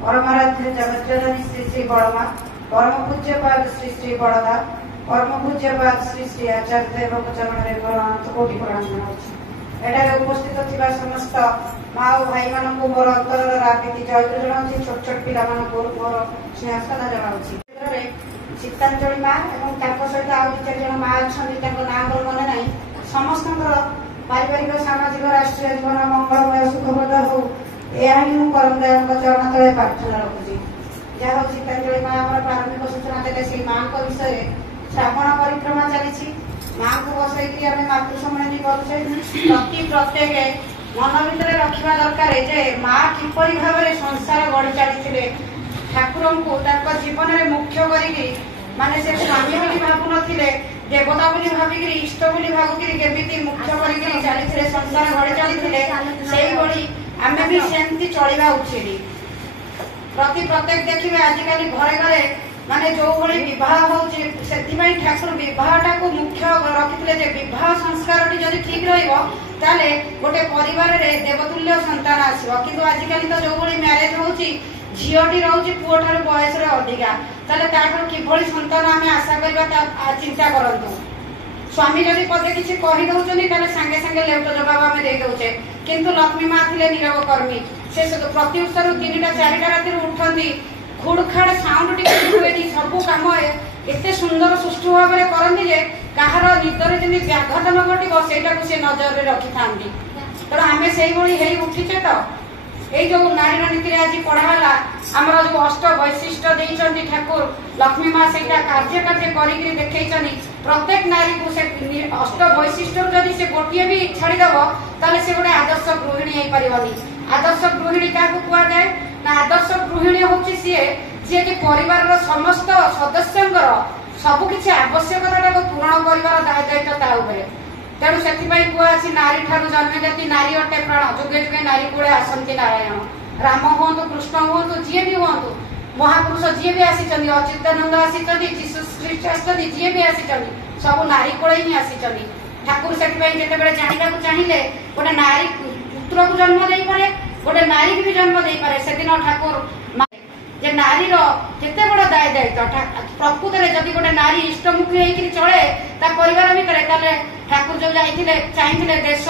परमाराध्य जगज्जननी श्री श्री बड़मा परम पूज्यपाद श्री श्री बड़दा परम पूज्यपाद श्री श्री आचार्य देवक चरण कोटि प्रणाम जनाऊँ। एठारे उपस्थित थिबा समस्त माँ और भाई मान मोर अंतर राति जयगुरु जनाऊँ। छोट छोट पिला मोर स्नेहस्कता जनाऊँ। सीतांजलि माँ और सहित आउ दु चार जन माँ अच्छा ना मन ना समस्त पारिवारिक सामाजिक राष्ट्रीय जीवन मंगलमय सुखप्रद हो यह परम दयाल चरण तले प्रार्थना रखुची। जहाँ सीतांजलि माँ प्रारंभिक सूचना देते से माँ विषय श्रावण परिक्रमा चली माँ को बसई आम मातृसम्मिलनी करुचे। प्रति प्रत्येक मन भर रखा दरकार जे माँ किपरि भाव संसार गढ़ी चली ठाकुर को जीवन में मुख्य करी माने से स्वामी बोली भावु नथिले देवता बोली भाविकी इष्ट बोली भाविकी केमिति मुख्य करी चली संसार गढ़ी चली आमे भी सेमती चलवा उचित। प्रति प्रत्येक देखिए आजिकल घरे घरे माने जो भली विवाह होची सेथिबाई ठाकुर विवाहटा को मुख्य रखिथिले जे विवाह संस्कार जदि ठीक रहइबो ताले गोटे परिवार रे देवतुल्य संतान आसीबो। किंतु आजिकल तो जो भली मैरिज होची झीटी रोची पुओ ठार बयस रे अधिका ताले ताठर किभली संतान आमे आशा करबा चिंता करंतु। स्वामी जदि पदे किसी कही दउचनी ताले संगे संगे लेउट जवाब आमे दे दउचे। किंतु लक्ष्मी माँ थिले नीरव कर्मी से प्रति उत्सव 3टा 4टा राति उठती खुड़खाड़ साउंड टी सबू कम एते सुंदर सुष्ठु भाव में करती जे कहार निदर जमी व्याघात न घटो से नजर रखी था। तेणु आम से उठीचे तो ये जो नारी नीति आज पढ़ाला आमर जो अष्ट वैशिष्ट देते ठाकुर लक्ष्मी माँ से कार्य कार्य कर प्रत्येक नारी को से अष्ट वैशिष्ट जदि से गोटे भी छाड़ीदेव ताले से गोटे आदर्श गृहिणी हो पारनी। आदर्श गृहिणी क्या कहुए ना आदर्श गृहिणी हूँ सी जी कि परिवार समस्त सदस्य सबकि आवश्यकता पूरण कर दायित्व ताऊे। तेणु से कहुसी नारी ठार जन्म जाति नारी अटे प्राण जुगे जुगे नारी कूड़े आसती नारायण राम हूँ कृष्ण हूँ जी भी हूँ महापुरुष जी भी आसी अच्युतानंद आसी जीसु ख्रीस्ट आसती जी भी आसी सब नारी कोल ही आसी ठाकुर से जानवा चाहिए गोटे नारी पुत्र को जन्म दे पारे गोटे नारी की भी जन्म दे पारे से दिन ठाकुर जे नारीर केते बड़ दाय दायित्व प्रकृत में जदि गोटे नारी इष्टमुखी होकर चले परिवार भितर ठाकुर जो चाहिए देश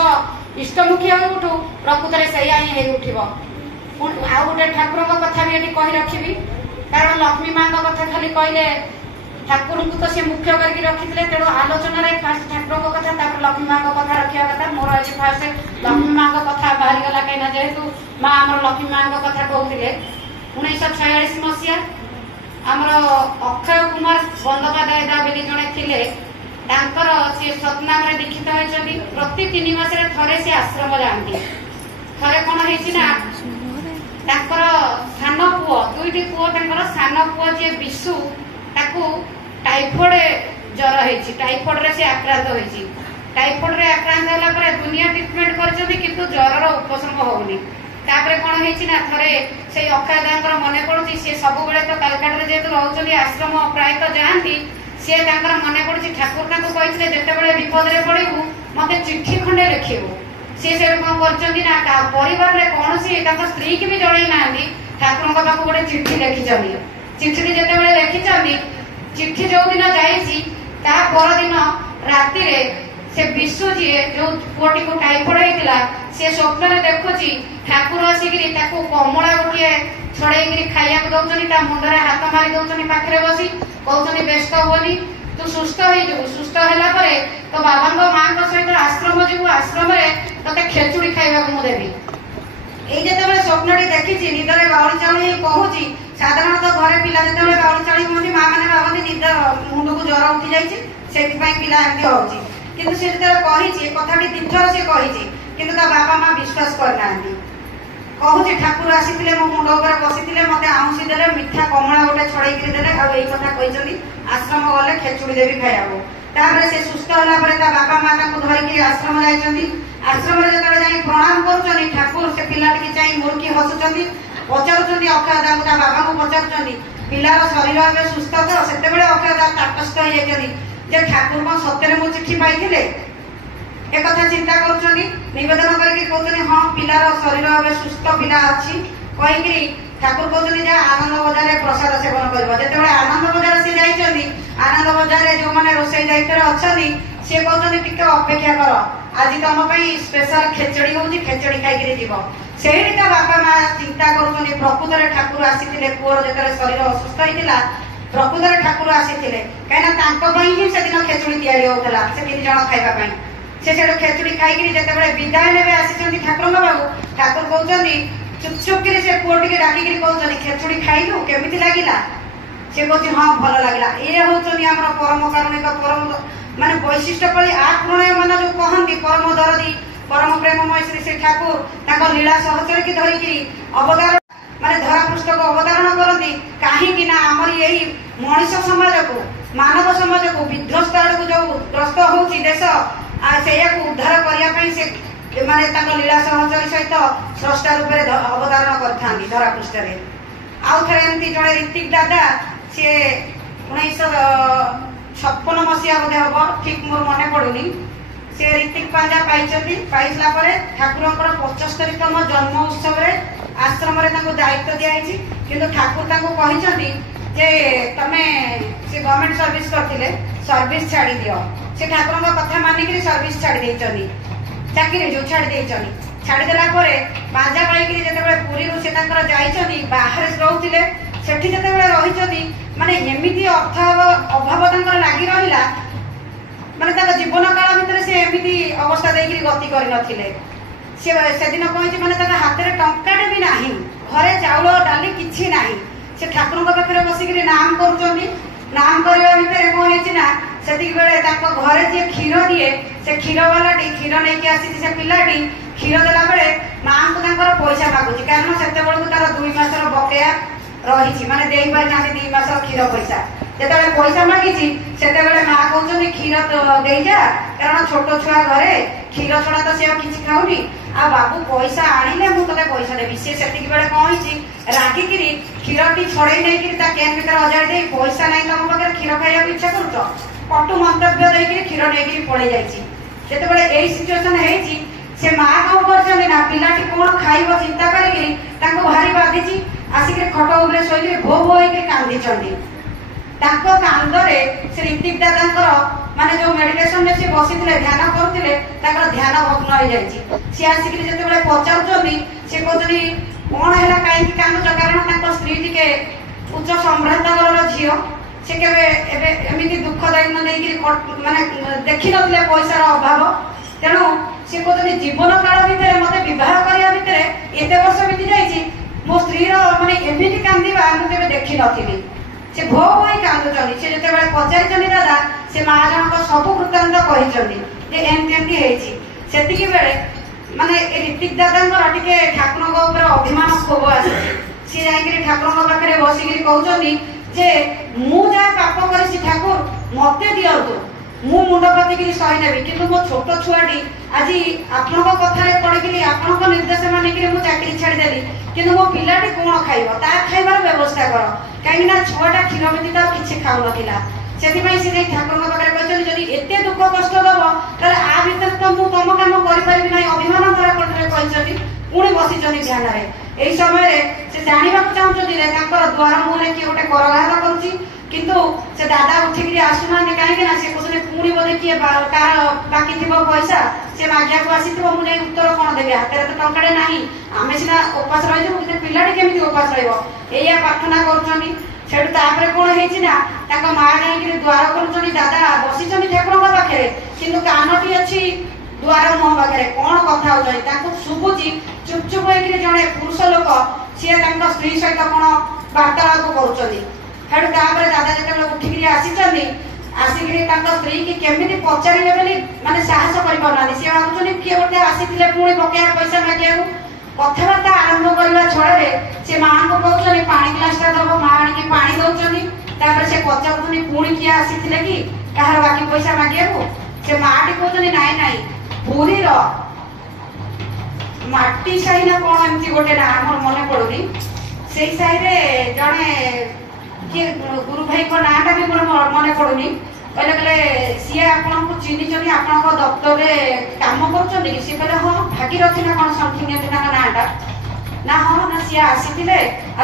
इष्टमुखी उठू प्रकृत में सैया ही उठिब। आउ गोटे ठाकुर कथा भी ये कही रखी कारण लक्ष्मी माँ कथा खाली कहले ठाकुर को तो सी मुख्य करके रखी तेणु आलोचन फास्ट ठाकुर कथा लक्ष्मी माँ कथा रखा कथा मोर आज फास्ट लक्ष्मी माँ कथा बाहरीगला कहीं जेहेतु माँ आम लक्ष्मी माँ कथा कहते 1946 मसीहा आमर अक्षय कुमार बंदोपाध्याय बोली जड़े थे सी सतनाम दीक्षित होती प्रति 3 मास थे सी आश्रम जाती थे कौन है सान पुओ 2टी पुओ सान पुओ जी विशु टाइफॉइड ज्वर होती टाइफॉइड रे से आक्रांत होती टाइफॉइड रे आक्रांत होला दुनिया ट्रिटमेंट कर ज्वर उपशम होनी तापर कौन है थे से अक्षयदा मन पड़ी सी सब तो कालकाटा जेहतु रोच आश्रम प्रायतः जाती सी मन पड़ी ठाकुर कहते जिते विपद में पड़ू मत चिट्ठी खंडे लिखू सी से कौन कर परिवार में कौन सी स्त्री की भी जन ना ठाकुर पाक गोटे चिट्ठी लिखिं चिट्ठी जिते लिखिं चिट्ठी जो दिन जाइन राति से विशु जी जो पुटी को टाइफॉइड होता सी स्वप्न देखुची ठाकुर आसिक कमला गोटे छड़े खाया दौरान मुंडे हाथ मारी दौरान पाखे बसी कहते व्यस्त हुनी तू सुस्थ सुस्थ है तो बाबा माँ सहित आश्रम जीव आश्रम ते खेचुड़ी खावा मुझे ये जो स्वप्न देखी निदर गाउली चाउली कहूँ साधारणतः घरे पिला जो गाउली चाउली कहते माँ मैंने भावती निद मुंड को ज्वर उठी जाइए पिला एमती होची किंतु से कही कथाटी 3 थर से कही किंतु बाबा माँ विश्वास करना कहूँ ठाकुर आसी मो मुंड उपर बसी मत आउसी दे मिठा कमला गोटे छड़े दे कथा कहते आश्रम गले खेचुड़ी देवी खाइबा तापर से सुस्थ होला बाबा माँ धरिकी आश्रम जाइए आश्रम जो प्रणाम कर ठाकुर से पिलाटी चाह मुड़की हसुच्च पचारुंट अक्षयदा बाबा को पचारुंट पिलार शरीर ए सुस्थ तो से अक्षयदा तटस्थ हो ठाकुर कौन सत्य मो चिट्ठी पाई एक कथा चिंता कर निवेदन करके हाँ पिलार शरीर ए सुस्थ पिला अच्छी कहीकि ठाकुर कहते जा आनंद बजार प्रसाद सेवन कर जिते आनंद बजार सी जाइए आनंद बजार जो मैंने रोषे दायित्व अच्छा सी कहते टिके अपेक्षा कर आज तुम स्पेशल खेचड़ी हो खेचड़ी खाई जीव से बापा माँ चिंता कर प्रकृत ठाकुर आसी पुअर जो शरीर असुस्थ होता प्रकृत ठाकुर आसी कहीं ही से दिन खेचुड़ी या से 3 जन खावाई से खेचुड़ी खाई जिते विदाय ने आसी ठाकुर बाबू ठाकुर कहते चुप चुप कर से पुओ टे डाक कहते खेचुड़ी खाइलु केमी लगे सी कह हाँ भल लगे ये हूँ परम कारुणिक परम माने वैशिष्ट्य पड़ी प्रणय मान जो कहती परम दरदी परम प्रेममय श्री श्री ठाकुर लीला सहचर की धरिकी अवतार माने धरा पृष्ठ को अवतारण करती कहीं आमर यही मनीष समाज को मानव समाज को विध्वस्त आड़ को जो ग्रस्त होची देश से उद्धार करने से माने लीला सहचरी सहित स्रष्टा रूप में अवतारण करथांती धरा पृष्ठ में आउ थे एमती जड़े ऋतिक दादा सी 1956 मसीहा बोधे हम ठीक मोर मन पड़ुनी से ऋतिक पांजा पाइला ठाकुर 75तम जन्म उत्सव आश्रम दायित्व दिखाई कि ठाकुर कहते जे तमे से गवर्नमेंट सर्विस करते सर्विस छाड़ी दियो से ठाकुर कथा मानिक सर्विस छाड़ी चाकरी जो छाड़देला पांजा पाई जिते पुरी से जाइए बाहर रोते सेठी जिते रही माने एमती अर्थ अभाव लगी रहा माने जीवन काल भितर से एमती अवस्था देकर गति कर से दिन कही माने हाथ में टंकाटे भी ना घरे चाउल डाली किसी ना से ठाकुर पाखे बसिक नाम कर नाम करने भितर कौन है से घरे जी क्षीर दिए से क्षीर वाला क्षीर नहीं आसी से पिलाटी क्षीर देला बेले माँ को पैसा मागुची कारण से तार 2 मासर बकेया रही माने दे पारि ना 2 मास क्षीर पैसा जिते पैसा मागिची से माँ कहते क्षीर दे जा कारण छोट छुआ घरे क्षीर छड़ा तो सी किसी खाऊनी आ बाबू पैसा आनिले मुझे पैसा देवी सी से कौन रागिकी क्षीर टी छड़े नहीं केन भर अजाड़ी पैसा नहीं तुम पाखे क्षीर खाया इच्छा कर कटु मंतव्य देकर क्षीर नहीं पड़े जाते यही सिचुएसन से माँ कौन कर पिलाटी कौन खाइब चिंता कर भारी बाधिची आसिक खट उपर शोले भो भो हो कांदी कांदरे से ऋतिक दादा माने जो मेडिटेशन में से बसी ध्यान करुले ध्यान भग्न हो जाए सी आसिक जो पचार सी कहते कौन है कहीं कांदुच कारण स्त्री टी उच्च सम्भ्रांत घर झील से केमी दुखदायी माने देखी नथिले पैसार अभाव तेणु सी कहते जीवन काल भितर मत बह करने भितर एत वर्ष बीती जाइए मो स्त्री माने एमती कांदा मुझे देखी नी से भो भाई कांदुचंदी से जो पचारि दादा से माँ जनक सब वृत्तांत कहते एमती से बेले माने ऋतिक दादा टे ठाकुर अभिमान क्षोभ आसी सी जा ठाकुर पाखे बसिक कहते जे मु जहाँ पाप कर ठाकुर मत दिंतु मु मुंड पति सही नेबी कि मो छोट छुआटी आज आपण कथार पड़ी आपण निर्देश मानिक चाकरी छाड़देली कि मो पिलाटी कौन खाइब ता खाइबार व्यवस्था कर कहीं छुआटा क्षीर व्यतीत किसी खाऊ ना से ठाकुर पाखे कहते जदि एत दुख कष्ट दब ताले आ भीतर तो मु तुम काम करें ना अभिमान द्वारा कहते पुणी बसी ध्यान यही समय से जानवा चाहते द्वार मुहर किए गोटे करघात करुच्ची किंतु से दादा उठिक आसुना कहीं से कहते पुणी बोधे किए कार बाकी थी पैसा से मागिया को आसी मुझे उत्तर कौन देवी हाथ में तो टंकाटे ना आम सीना उपास रही पिलाटी केमी उपास रहा प्रार्थना कर कौन है माँ जाइए द्वार कर दादा बसी ठाकुर पाखे कि कानटी अच्छी द्वार मुह पाखे कौन कथा हो शुभुची चुप चुप हो जड़े पुरुष लोक सी स्त्री सहित कौन वार्तालाप कर दादा जो उठिक आसिक स्त्री की केमी पचारे बोली माने साहस कर सी भावुँ किए गोटे आसी पुणी बकेया पैसा मागे कथबार्ता आरंभ करने छड़े से माँ को कहते पा ग्लासटा दब माँ आनी पा दौरान से पचार पुणी किए आसी कि कहार बाकी पैसा मागे से माँ टी कहते नाई नाई पुरी माटी साही ना कौन एमती गोटे ना मन पड़ुनी से साही जड़े किए गुरु भाई को नाटा भी मोर मन पड़ुनी कहले कहले सी आपन को चिन्ह आपण दफ्तर काम कर सी कहले हाँ भागीरथी ना कौन समथिंग नाटा ना हाँ ना सी आसी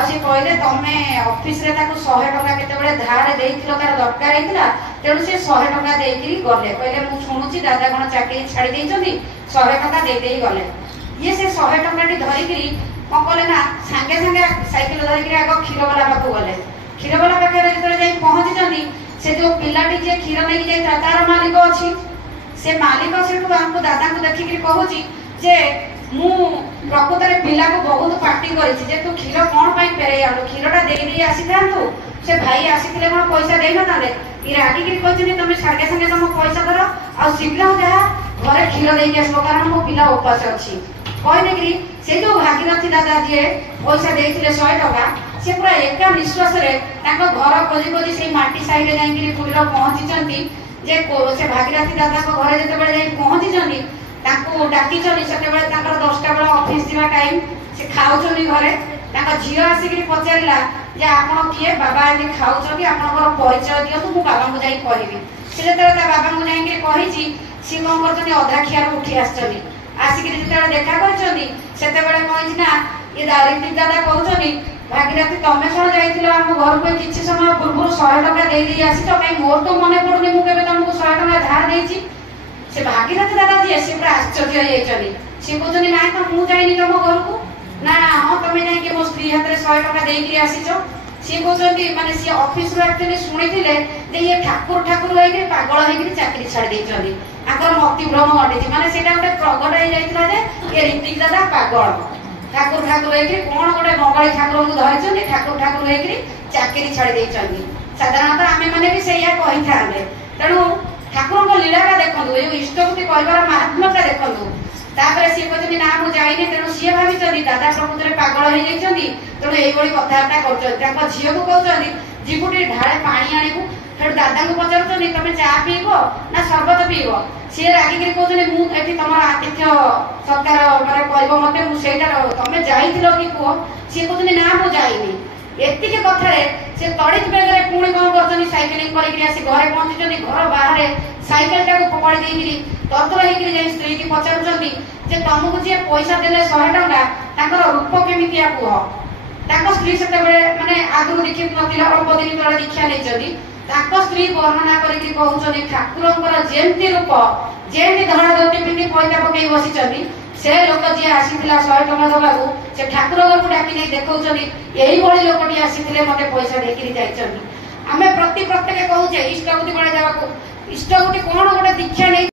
सी कहले तमे ऑफिस रे ताको 100 टका केतेबेले धार देइथिलो तार दरकार हेतिला तेणु से 100 टका देइकिरी गले कहले मु सुनुची दादा कोन चाकरी छाड़ी देइचंदी 100 टका दे देई गले ये से 100 टका टी धरिकिरी कोन कहले ना संगे संगे साइकिल धरिकिरी आगो क्षीरवाला पाखु गले क्षीरवाला पाखे जेतरे जाई पहुंची जंदी से जो पिलाटी जे क्षीर नै जाई तार मालिक अछि से मालिक सेठू हमको दादा को देखिकिरी कहूची जे मु प्रकृतरे पिला को बहुत पार्टी करिछि जे तू क्षीर कोन पई फेरे आलो क्षीरटा देई देई आसी थांतु से भाई आसीथिले कोन पैसा देई न ताले ई रागिकिरी कहछि तमे संगे संगे तम पैसा धर आ शीघ्र जा घरे क्षीर देई आसबो कारण मो पिला उपास अछि कहले कि से जो भागीरथी दादा जे पैसा देइथिले 100 टका से पूरा एका विश्वास रे ताको घर खोजी खोजी से माटी साइड रे जाईकिरी पुरीर पहुंची चंती जे से भागीरथी दादा को घरे जते बेले जाई पहुंची चंती ताको डाकी चली सते बेले ताकर 10टा बेले ऑफिस जीवा टाइम से खाउ चली घरे ताका झियो आसीकिरी पचारिला जे आपण किए बाबा एली खाउ चली आपनकर परिचय दियो तो मु बाबा को जाई कहबी से जते ता बाबा को जाई के कहिची सी कोन करचनी अधा खियार उठी आछनी आसीकिरी जते देखा करचनी सेते बेले कहिची ना ये दारिती दादा कहउचनी भागीरथी तमे कोन जाइथिलो हम घर को किछि समय पूर्व 100 टका देई देई आसी तो काई मोर तो मने पडुनी मु केबे तुमको 100 टका धार देइची से भागीरथी दादा जी से पूरा आश्चर्य होई चली से कहउचनी ना तो मु जाइनी तुम घर को ना हां तमे जाई के मो स्त्री हाथ रे 100 टका देई के आसीचो से कहउचनी माने से ऑफिस रो एक्चुअली सुनिथिले जे ये ठाकुर ठाकुर होई के पागल होई के चाकरी छाड़ देइचली आकर मति भ्रम हटिची माने सेटा गोटे प्रगट होई जाइतला जे ये ऋतिक दादा पागल ठाकुर ठाकुर होई कौन गोटे बंगाली ठाकुर को धरिचंदी ठाकुर ठाकुर होई चाकरी छाड़ी देइचंदी साधारणतः आमे माने भी सेया कहि थांदे तेणु ठाकुर को लीलाटा देखंदु ए इष्टभूति कहबार महात्म्यटा देखंदु तापर से कहते ना मु जाइनी तेणु सी भावी दादा प्रकृत में पागल हो जाइछंदी तेणु एई बडी कथाटा करछन झील को कहउछंदी जीवुटी ढाळे पानी आनिबु तेणु दादा को पचारुछंदी तमे चा पीबो ना शरबत पीबो सी रागिकिरी कहउछंदी मु एठी तमर आतिथ्य सत्कार माने कहबो मते मु सेटा तमे जाइथिलो कि को सी कहउछंदी ना मु जाइनी एतिके कथारे से तड़ित बेगरे पुणी कोन करछंदी साइकेलिंग करिकिरी आसी घरे पहुंचीछंदी घर बाहरे साइकेलटा को पकड़ी देइकिरी ततर हेकिरी जाई स्त्री की पचारुछंदी जे तमको जे पैसा देले 100 टका ताकर रूप केमितिया कुह ताको स्त्री सेते बेले माने आगु देखि नथिला अल्प दिन तळे दीक्षा लेचंदी ताको स्त्री वर्णना करिकि कहउछंदी ठाकुरंकर जेंति रूप जेंति धड़ा दोटी पिंडी पैसा पकई बसिचंदी से लोक जे आसीथिला 100 टका दबाकू से ठाकुर को डाकी नै देखौचंदी एही भली लोकटी आसीथिले मते पैसा देकिरि जाइचंदी आमे प्रत्येक कहउचे इष्टगुटी बळे जाबाकू इष्टगुटी कोन गोटे दीक्षा नै